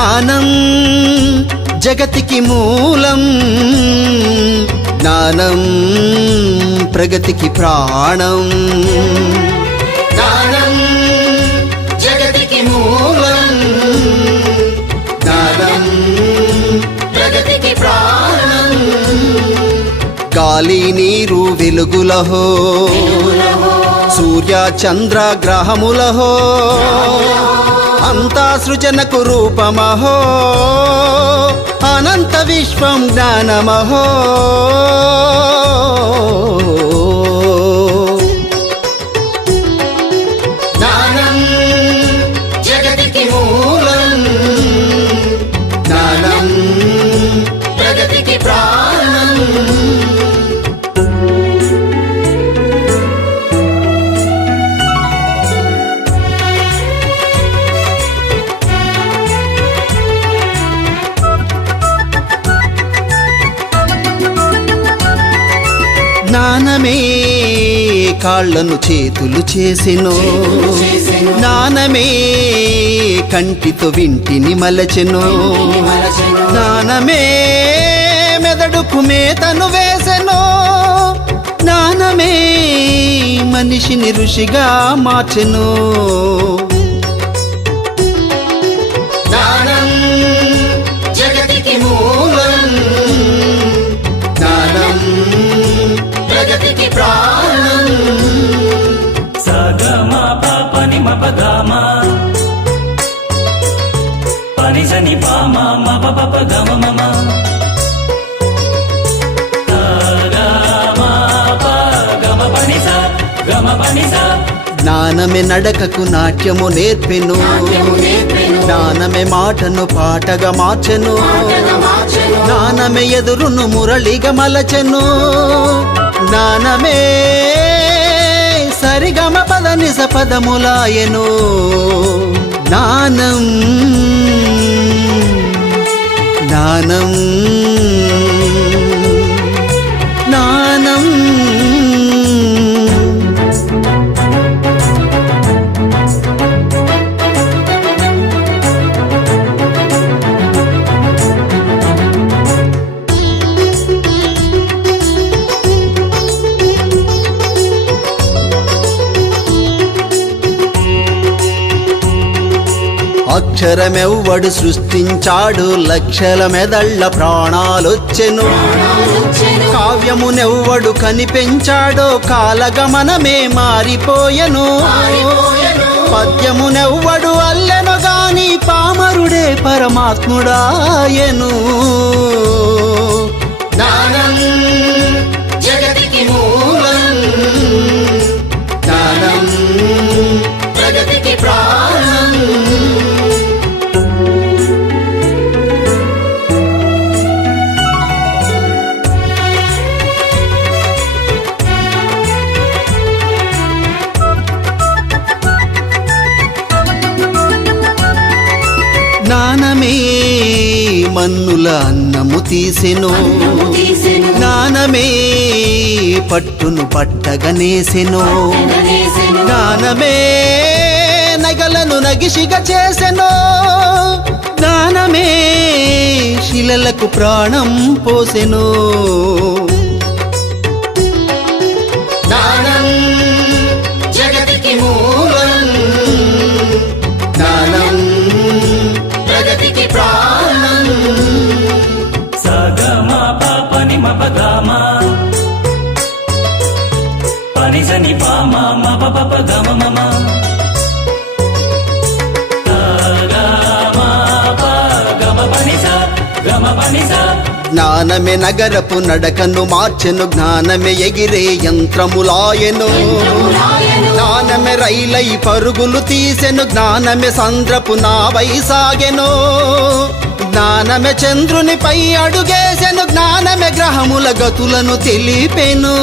జ్ఞానం జగతికి మూలం. జ్ఞానం ప్రగతికి ప్రాణం. జ్ఞానం జగతికి మూలం. జ్ఞానం ప్రగతికి ప్రాణం. గాలి నీరు వెలుగులహో. సూర్య చంద్ర గ్రహములహో. అంతా సృజనకు రూపమహో. అనంత విశ్వం జ్ఞానమహో. జ్ఞానమే కాళ్ళను చేతులు చేసెను. జ్ఞానమే కంటితో వింటిని మలచెను. జ్ఞానమే మెదడుకు మేతను వేసెను. జ్ఞానమే మనిషిని ఋషిగా మార్చెను. పని మపగమ పామ మప పప గమ మమ జ్ఞానమే నడకకు నాట్యము నేర్పెను జ్ఞానమే మాటను పాటగా మార్చెను జ్ఞానమే ఎదురును మురళిగా మలచెను జ్ఞానమే సరిగమ పద నిజ పదములాయను. నానం నానం. అక్షరమెవ్వడు సృష్టించాడు లక్షల మెదళ్ళ ప్రాణాలొచ్చెను. కావ్యమునెవ్వడు కనిపెంచాడో కాలగమనమే మారిపోయెను. పద్యమునెవ్వడు అల్లెను గాని పామరుడే పరమాత్ముడాయను. జ్ఞానం జ్ఞానమే మన్నుల అన్నము తీసెను. జ్ఞానమే పట్టును పట్టగనేసెను. జ్ఞానమే నగలను నగిసిగా చేసెను. జ్ఞానమే శిలలకు ప్రాణం పోసెను. పని సని పామ మప పప గమ మమ సగమ ప గమ పని స గమ పని స. జ్ఞానమే నగరపు నడకను మార్చెను జ్ఞానమే ఎగిరే యంత్రములాయెను. జ్ఞానమే రైలై పరుగులు తీసెను జ్ఞానమే సంద్రపు నావై సాగెను జ్ఞానమే చంద్రునిపై అడుగేసెను జ్ఞానమే గ్రహముల గతులను తెలిపెను.